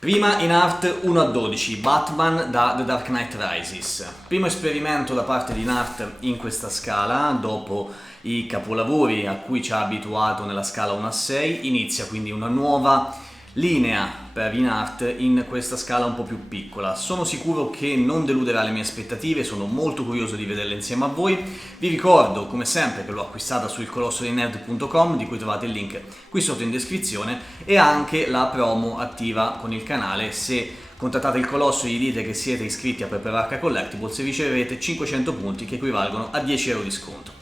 Prima in art 1-12, Batman da The Dark Knight Rises. Primo esperimento da parte di Nart in questa scala, dopo i capolavori a cui ci ha abituato nella scala 1-6, inizia quindi una nuova linea per Inart in questa scala un po' più piccola. Sono sicuro che non deluderà le mie aspettative, sono molto curioso di vederla insieme a voi. Vi ricordo come sempre che l'ho acquistata su ilcolossodinerd.com, di cui trovate il link qui sotto in descrizione, e anche la promo attiva con il canale. Se contattate il Colosso e gli dite che siete iscritti a Peperarca Collectibles, riceverete 500 punti che equivalgono a 10 euro di sconto.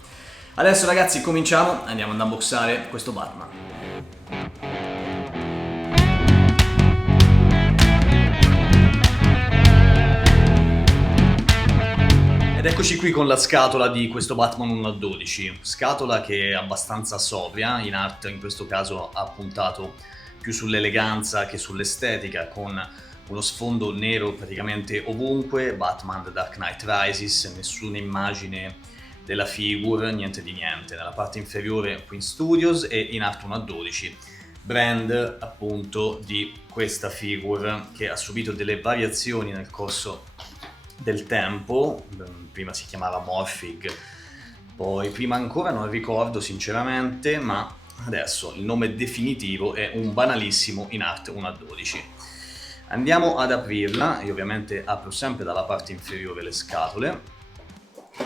Adesso ragazzi cominciamo, andiamo ad unboxare questo Batman. Ed eccoci qui con la scatola di questo Batman 1-12, scatola che è abbastanza sobria. Inart in questo caso ha puntato più sull'eleganza che sull'estetica, con uno sfondo nero praticamente ovunque, Batman The Dark Knight Rises, nessuna immagine della figure, niente di niente. Nella parte inferiore Queen Studios e Inart 1-12, brand appunto di questa figure che ha subito delle variazioni nel corso del tempo. Prima si chiamava Morphig, poi prima ancora non ricordo sinceramente, ma adesso il nome definitivo è un banalissimo Inart 1-12. Andiamo ad aprirla. Io ovviamente apro sempre dalla parte inferiore le scatole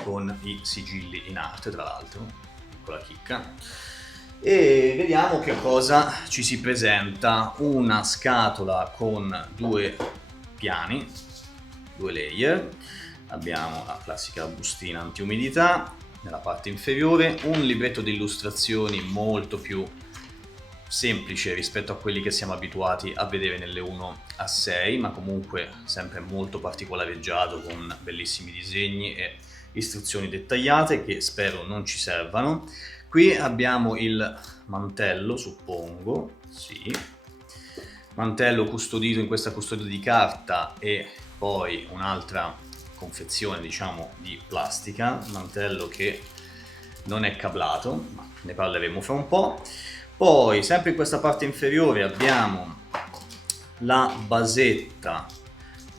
con i sigilli Inart, tra l'altro, piccola chicca, e vediamo che cosa ci si presenta. Una scatola con due piani, due layer. Abbiamo la classica bustina antiumidità nella parte inferiore, un libretto di illustrazioni molto più semplice rispetto a quelli che siamo abituati a vedere nelle 1-6, ma comunque sempre molto particolareggiato, con bellissimi disegni e istruzioni dettagliate che spero non ci servano. Qui abbiamo il mantello, suppongo, sì, mantello custodito in questa custodia di carta e poi un'altra confezione, diciamo, di plastica, mantello che non è cablato, ma ne parleremo fra un po'. Poi sempre in questa parte inferiore abbiamo la basetta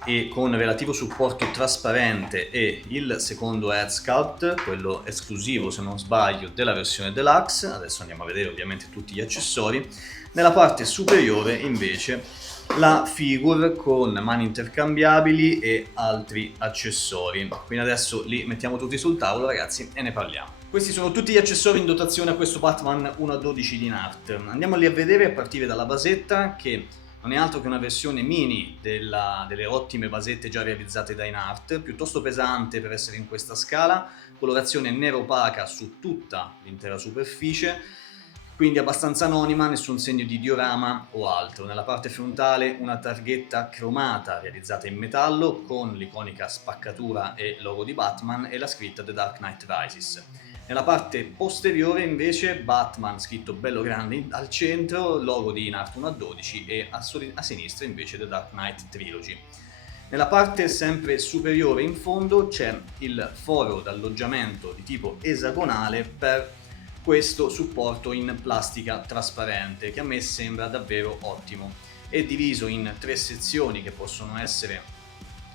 e con relativo supporto trasparente e il secondo head sculpt, quello esclusivo se non sbaglio della versione deluxe. Adesso andiamo a vedere ovviamente tutti gli accessori. Nella parte superiore invece la figure con mani intercambiabili e altri accessori. Quindi adesso li mettiamo tutti sul tavolo ragazzi e ne parliamo. Questi sono tutti gli accessori in dotazione a questo Batman 1-12 di Nart. Andiamoli a vedere a partire dalla basetta, che non è altro che una versione mini delle ottime basette già realizzate da Inart, piuttosto pesante per essere in questa scala, colorazione nero opaca su tutta l'intera superficie, quindi abbastanza anonima, nessun segno di diorama o altro. Nella parte frontale una targhetta cromata realizzata in metallo con l'iconica spaccatura e logo di Batman e la scritta The Dark Knight Rises. Nella parte posteriore invece Batman scritto bello grande al centro, logo di Inart 1-12, e a sinistra invece The Dark Knight Trilogy. Nella parte sempre superiore in fondo c'è il foro d'alloggiamento di tipo esagonale per questo supporto in plastica trasparente, che a me sembra davvero ottimo. È diviso in tre sezioni che possono essere,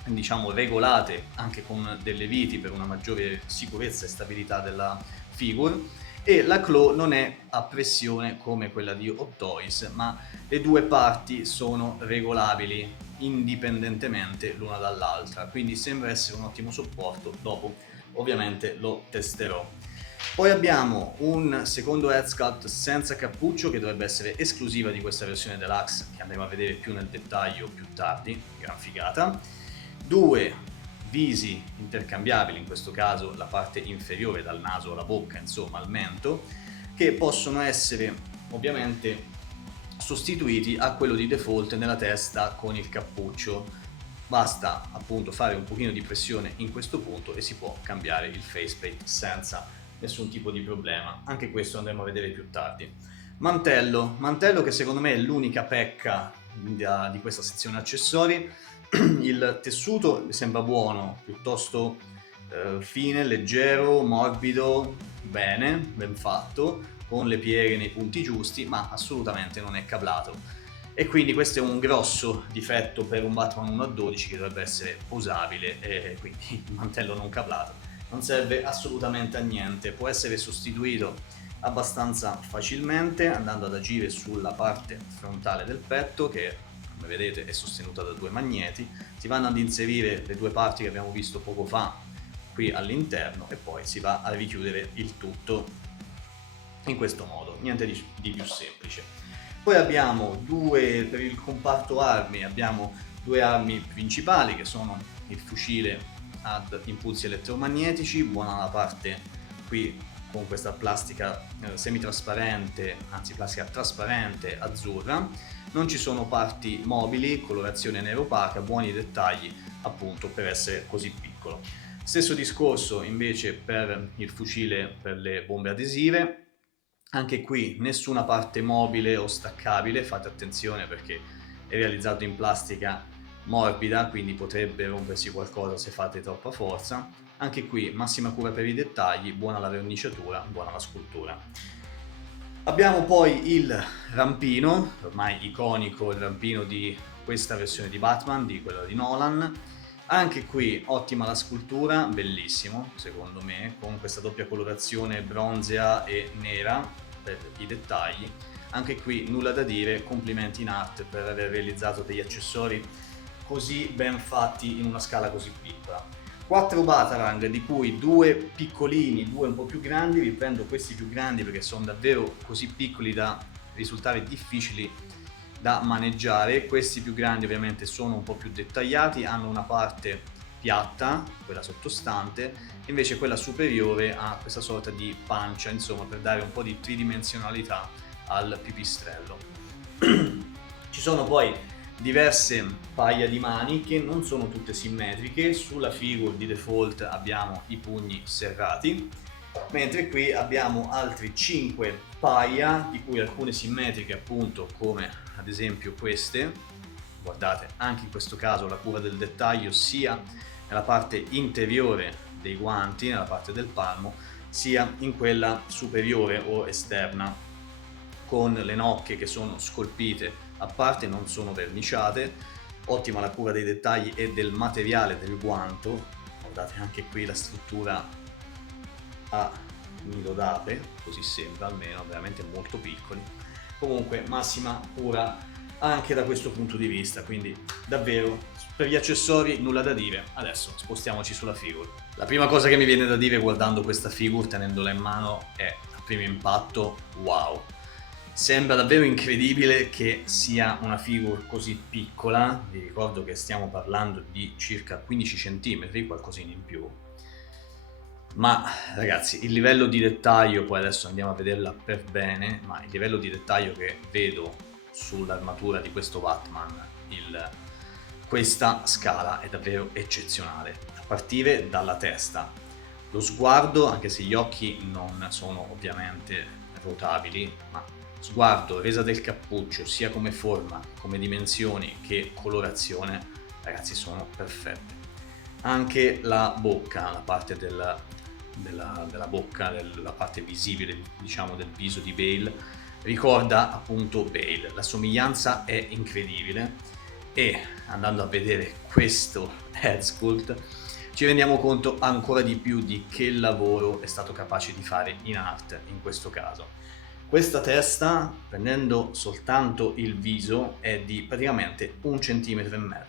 diciamo, regolate anche con delle viti per una maggiore sicurezza e stabilità della figure, e la claw non è a pressione come quella di Hot Toys, ma le due parti sono regolabili indipendentemente l'una dall'altra, quindi sembra essere un ottimo supporto. Dopo ovviamente lo testerò. Poi abbiamo un secondo head sculpt senza cappuccio, che dovrebbe essere esclusiva di questa versione deluxe, che andremo a vedere più nel dettaglio più tardi, gran figata. Due visi intercambiabili, in questo caso la parte inferiore dal naso alla bocca, insomma al mento, che possono essere ovviamente sostituiti a quello di default nella testa con il cappuccio. Basta appunto fare un pochino di pressione in questo punto e si può cambiare il faceplate senza nessun tipo di problema. Anche questo andremo a vedere più tardi. Mantello che secondo me è l'unica pecca di questa sezione accessori. Il tessuto mi sembra buono, piuttosto fine, leggero, morbido, ben fatto, con le pieghe nei punti giusti, ma assolutamente non è cablato. e quindi questo è un grosso difetto per un Batman 1/12 che dovrebbe essere usabile, e quindi il mantello non caplato non serve assolutamente a niente, può essere sostituito abbastanza facilmente andando ad agire sulla parte frontale del petto che, come vedete, è sostenuta da due magneti. Si vanno ad inserire le due parti che abbiamo visto poco fa qui all'interno e poi si va a richiudere il tutto in questo modo, niente di più semplice. Poi abbiamo per il comparto armi abbiamo due armi principali che sono il fucile ad impulsi elettromagnetici, buona la parte qui con questa plastica semitrasparente, anzi plastica trasparente azzurra. Non ci sono parti mobili, colorazione nero opaca, buoni dettagli appunto per essere così piccolo. Stesso discorso invece per il fucile per le bombe adesive. Anche qui nessuna parte mobile o staccabile, fate attenzione perché è realizzato in plastica morbida, quindi potrebbe rompersi qualcosa se fate troppa forza. Anche qui massima cura per i dettagli, buona la verniciatura, buona la scultura. Abbiamo poi il rampino, ormai iconico il rampino di questa versione di Batman, di quella di Nolan. Anche qui ottima la scultura, bellissimo secondo me, con questa doppia colorazione bronzea e nera per i dettagli. Anche qui nulla da dire, complimenti in art per aver realizzato degli accessori così ben fatti in una scala così piccola. 4 Batarang, di cui 2 piccolini, 2 un po' più grandi. Vi prendo questi più grandi perché sono davvero così piccoli da risultare difficili da maneggiare. Questi più grandi ovviamente sono un po' più dettagliati, hanno una parte piatta, quella sottostante, invece quella superiore ha questa sorta di pancia, insomma, per dare un po' di tridimensionalità al pipistrello. Ci sono poi diverse paia di mani che non sono tutte simmetriche. Sulla figure di default abbiamo i pugni serrati, mentre qui abbiamo altri 5 paia, di cui alcune simmetriche appunto, come ad esempio queste. Guardate, anche in questo caso la cura del dettaglio sia nella parte interiore dei guanti, nella parte del palmo, sia in quella superiore o esterna, con le nocche che sono scolpite a parte, non sono verniciate. Ottima la cura dei dettagli e del materiale del guanto. Guardate anche qui la struttura a nido d'ape, così sembra, almeno, veramente molto piccoli. Comunque massima cura anche da questo punto di vista, quindi davvero per gli accessori nulla da dire. Adesso spostiamoci sulla figure. La prima cosa che mi viene da dire guardando questa figure, tenendola in mano, è a primo impatto wow. Sembra davvero incredibile che sia una figure così piccola. Vi ricordo che stiamo parlando di circa 15 cm, qualcosina in più. Ma ragazzi, il livello di dettaglio, poi adesso andiamo a vederla per bene, ma il livello di dettaglio che vedo sull'armatura di questo Batman, questa scala è davvero eccezionale, a partire dalla testa. Lo sguardo, anche se gli occhi non sono ovviamente rotabili, ma sguardo, resa del cappuccio, sia come forma, come dimensioni che colorazione, ragazzi, sono perfette. Anche la bocca, la parte della bocca, la parte visibile, diciamo, del viso di Bale, ricorda appunto Bale. La somiglianza è incredibile e andando a vedere questo head sculpt ci rendiamo conto ancora di più di che lavoro è stato capace di fare in art in questo caso. Questa testa, prendendo soltanto il viso, è di praticamente 1,5 cm.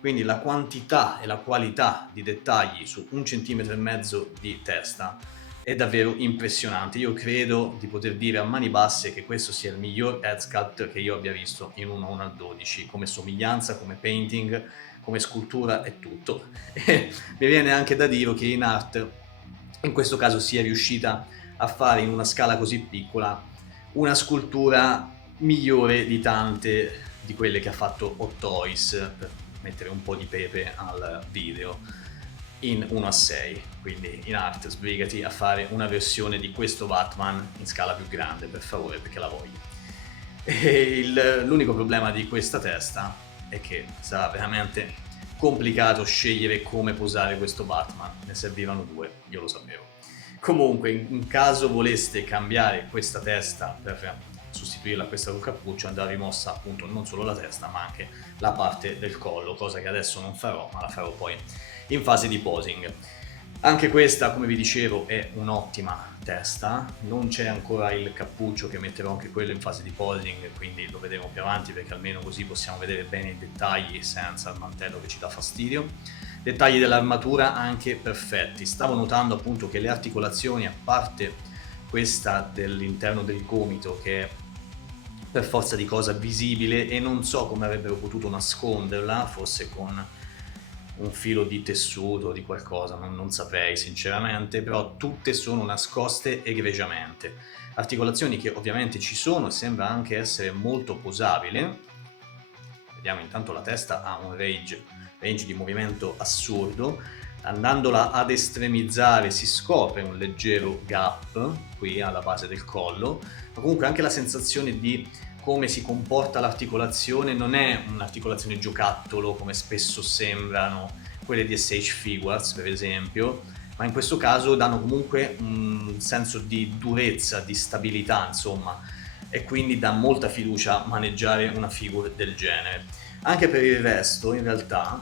Quindi la quantità e la qualità di dettagli su 1,5 cm di testa è davvero impressionante. Io credo di poter dire a mani basse che questo sia il miglior head sculpt che io abbia visto in un 1/12, come somiglianza, come painting, come scultura e tutto. E mi viene anche da dire che in art in questo caso sia riuscita a fare in una scala così piccola una scultura migliore di tante di quelle che ha fatto Hot Toys, per mettere un po' di pepe al video, in 1:6. Quindi in art sbrigati a fare una versione di questo Batman in scala più grande, per favore, perché la voglio. E l'unico problema di questa testa è che sarà veramente complicato scegliere come posare questo Batman, ne servivano 2, io lo sapevo. Comunque, in caso voleste cambiare questa testa per sostituirla a questa col cappuccio andrà rimossa appunto non solo la testa ma anche la parte del collo, cosa che adesso non farò, ma la farò poi in fase di posing. Anche questa, come vi dicevo, è un'ottima testa, non c'è ancora il cappuccio che metterò anche quello in fase di posing, quindi lo vedremo più avanti perché almeno così possiamo vedere bene i dettagli senza il mantello che ci dà fastidio. Dettagli dell'armatura anche perfetti, stavo notando appunto che le articolazioni, a parte questa dell'interno del gomito che è per forza di cosa visibile e non so come avrebbero potuto nasconderla, forse con un filo di tessuto o di qualcosa, non saprei sinceramente, però tutte sono nascoste egregiamente. Articolazioni che ovviamente ci sono e sembra anche essere molto posabile. Vediamo, intanto la testa ha un range di movimento assurdo, andandola ad estremizzare si scopre un leggero gap qui alla base del collo, ma comunque anche la sensazione di come si comporta l'articolazione non è un'articolazione giocattolo come spesso sembrano quelle di SH Figures per esempio, ma in questo caso danno comunque un senso di durezza, di stabilità insomma, e quindi dà molta fiducia a maneggiare una figure del genere. Anche per il resto in realtà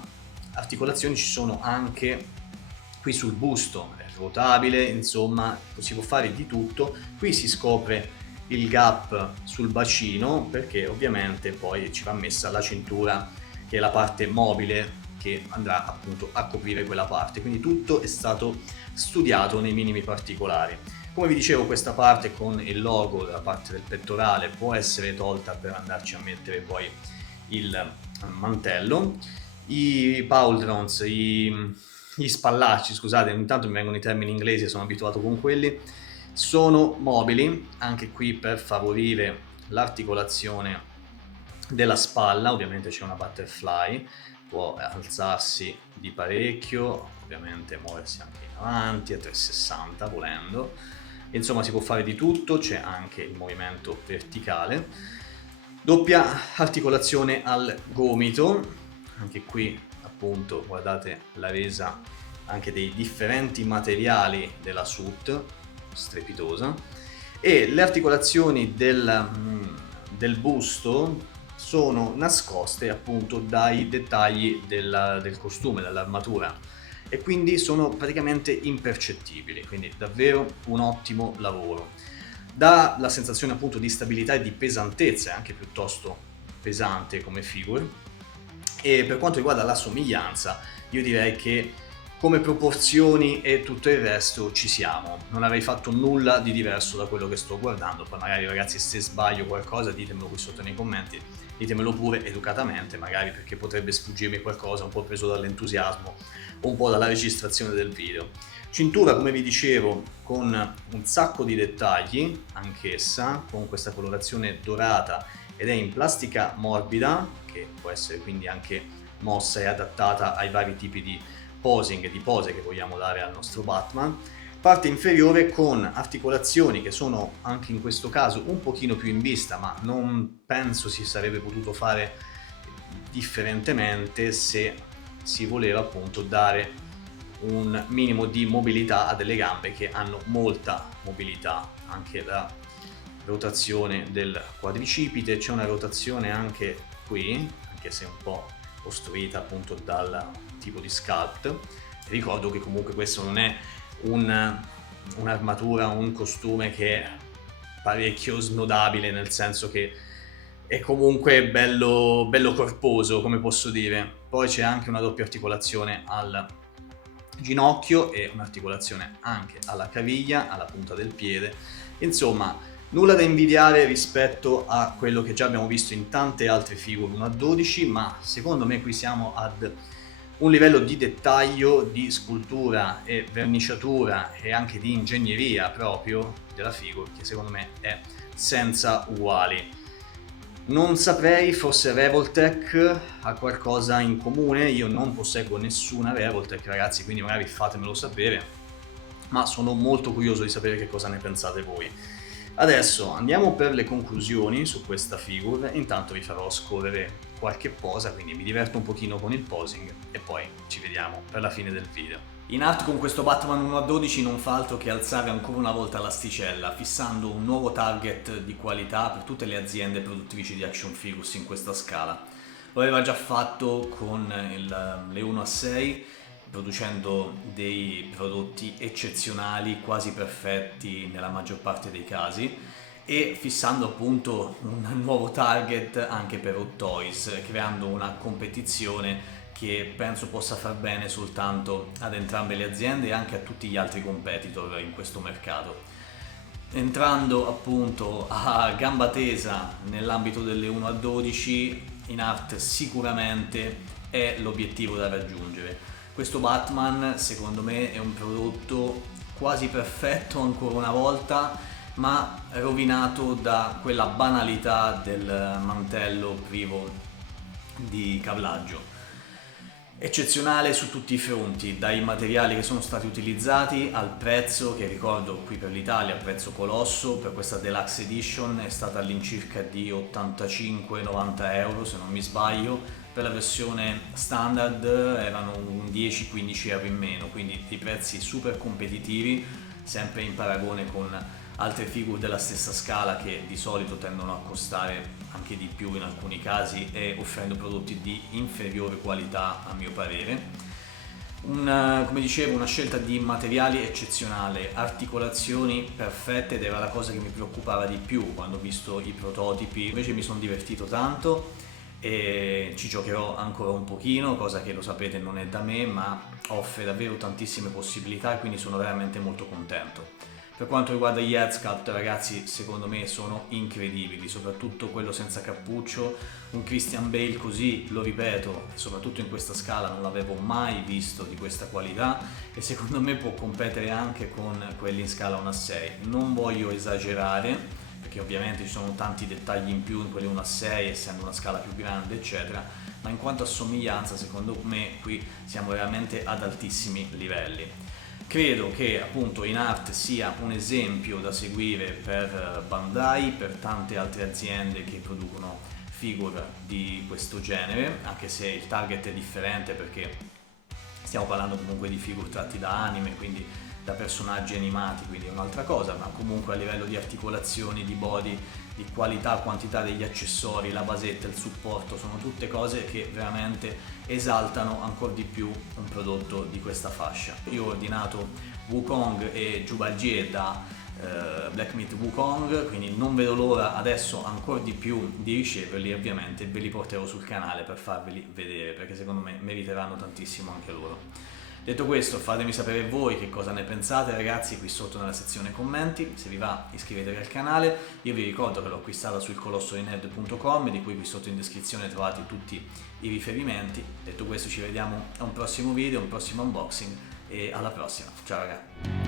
articolazioni ci sono anche qui sul busto, è ruotabile, insomma si può fare di tutto. Qui si scopre il gap sul bacino perché ovviamente poi ci va messa la cintura che è la parte mobile che andrà appunto a coprire quella parte, quindi tutto è stato studiato nei minimi particolari. Come vi dicevo, questa parte con il logo della parte del pettorale può essere tolta per andarci a mettere poi il mantello. I pauldrons, gli spallacci, scusate, ogni tanto mi vengono i termini inglesi, sono abituato con quelli, sono mobili, anche qui per favorire l'articolazione della spalla, ovviamente c'è una butterfly, può alzarsi di parecchio, ovviamente muoversi anche in avanti a 360 volendo, insomma si può fare di tutto, c'è anche il movimento verticale. Doppia articolazione al gomito, anche qui appunto guardate la resa anche dei differenti materiali della suit, strepitosa, e le articolazioni del busto sono nascoste appunto dai dettagli del costume, dall'armatura, e quindi sono praticamente impercettibili, quindi davvero un ottimo lavoro. Dà la sensazione appunto di stabilità e di pesantezza, è anche piuttosto pesante come figure, e per quanto riguarda la somiglianza io direi che come proporzioni e tutto il resto ci siamo, non avrei fatto nulla di diverso da quello che sto guardando. Poi magari ragazzi, se sbaglio qualcosa ditemelo qui sotto nei commenti, ditemelo pure educatamente, magari perché potrebbe sfuggirmi qualcosa, un po' preso dall'entusiasmo o un po' dalla registrazione del video. Cintura, come vi dicevo, con un sacco di dettagli, anch'essa con questa colorazione dorata ed è in plastica morbida, che può essere quindi anche mossa e adattata ai vari tipi di posing e di pose che vogliamo dare al nostro Batman. Parte inferiore con articolazioni che sono anche in questo caso un pochino più in vista, ma non penso si sarebbe potuto fare differentemente se si voleva appunto dare un minimo di mobilità a delle gambe che hanno molta mobilità, anche la rotazione del quadricipite, c'è una rotazione anche qui, anche se un po' ostruita appunto dal tipo di sculpt. Ricordo che comunque questo non è un'armatura, un costume che è parecchio snodabile, nel senso che è comunque bello corposo, come posso dire. Poi c'è anche una doppia articolazione al ginocchio e un'articolazione anche alla caviglia, alla punta del piede. Insomma, nulla da invidiare rispetto a quello che già abbiamo visto in tante altre figure 1-12, ma secondo me qui siamo ad un livello di dettaglio, di scultura e verniciatura e anche di ingegneria proprio della figure che secondo me è senza uguali. Non saprei, forse Revoltech ha qualcosa in comune, io non posseggo nessuna Revoltech ragazzi, quindi magari fatemelo sapere, ma sono molto curioso di sapere che cosa ne pensate voi. Adesso andiamo per le conclusioni su questa figure, intanto vi farò scorrere qualche posa, quindi mi diverto un pochino con il posing e poi ci vediamo per la fine del video. In art con questo Batman 1-12 non fa altro che alzare ancora una volta l'asticella, fissando un nuovo target di qualità per tutte le aziende produttrici di action figures in questa scala. Lo aveva già fatto con le 1-6, producendo dei prodotti eccezionali, quasi perfetti nella maggior parte dei casi, e fissando appunto un nuovo target anche per Hot Toys, creando una competizione che penso possa far bene soltanto ad entrambe le aziende e anche a tutti gli altri competitor in questo mercato. Entrando appunto a gamba tesa nell'ambito delle 1-12, in art sicuramente è l'obiettivo da raggiungere. Questo Batman secondo me è un prodotto quasi perfetto ancora una volta, ma rovinato da quella banalità del mantello privo di cablaggio. Eccezionale su tutti i fronti, dai materiali che sono stati utilizzati al prezzo, che ricordo qui per l'Italia, prezzo colosso, per questa Deluxe Edition è stata all'incirca di 85-90 euro se non mi sbaglio, per la versione standard erano un 10-15 euro in meno, quindi dei prezzi super competitivi, sempre in paragone con altre figure della stessa scala che di solito tendono a costare anche di più in alcuni casi e offrendo prodotti di inferiore qualità a mio parere. Come dicevo, una scelta di materiali eccezionale, articolazioni perfette, ed era la cosa che mi preoccupava di più quando ho visto i prototipi. Invece mi sono divertito tanto e ci giocherò ancora un pochino, cosa che lo sapete non è da me, ma offre davvero tantissime possibilità e quindi sono veramente molto contento. Per quanto riguarda gli head sculpt, ragazzi, secondo me sono incredibili, soprattutto quello senza cappuccio. Un Christian Bale così, lo ripeto, soprattutto in questa scala non l'avevo mai visto di questa qualità e secondo me può competere anche con quelli in scala 1-6. Non voglio esagerare, perché ovviamente ci sono tanti dettagli in più in quelli 1-6, essendo una scala più grande, eccetera, ma in quanto a somiglianza, secondo me qui siamo veramente ad altissimi livelli. Credo che appunto in art sia un esempio da seguire per Bandai, per tante altre aziende che producono figure di questo genere, anche se il target è differente perché stiamo parlando comunque di figure tratti da anime, quindi da personaggi animati, quindi è un'altra cosa, ma comunque a livello di articolazioni, di body, di qualità, quantità degli accessori, la basetta, il supporto, sono tutte cose che veramente esaltano ancora di più un prodotto di questa fascia. Io ho ordinato Wukong e Jubaljie da Black Myth Wukong, quindi non vedo l'ora adesso ancora di più di riceverli e ovviamente ve li porterò sul canale per farveli vedere, perché secondo me meriteranno tantissimo anche loro. Detto questo, fatemi sapere voi che cosa ne pensate, ragazzi, qui sotto nella sezione commenti. Se vi va, iscrivetevi al canale. Io vi ricordo che l'ho acquistata sul colossodinerd.com, di cui qui sotto in descrizione trovate tutti i riferimenti. Detto questo, ci vediamo a un prossimo video, un prossimo unboxing e alla prossima. Ciao ragazzi!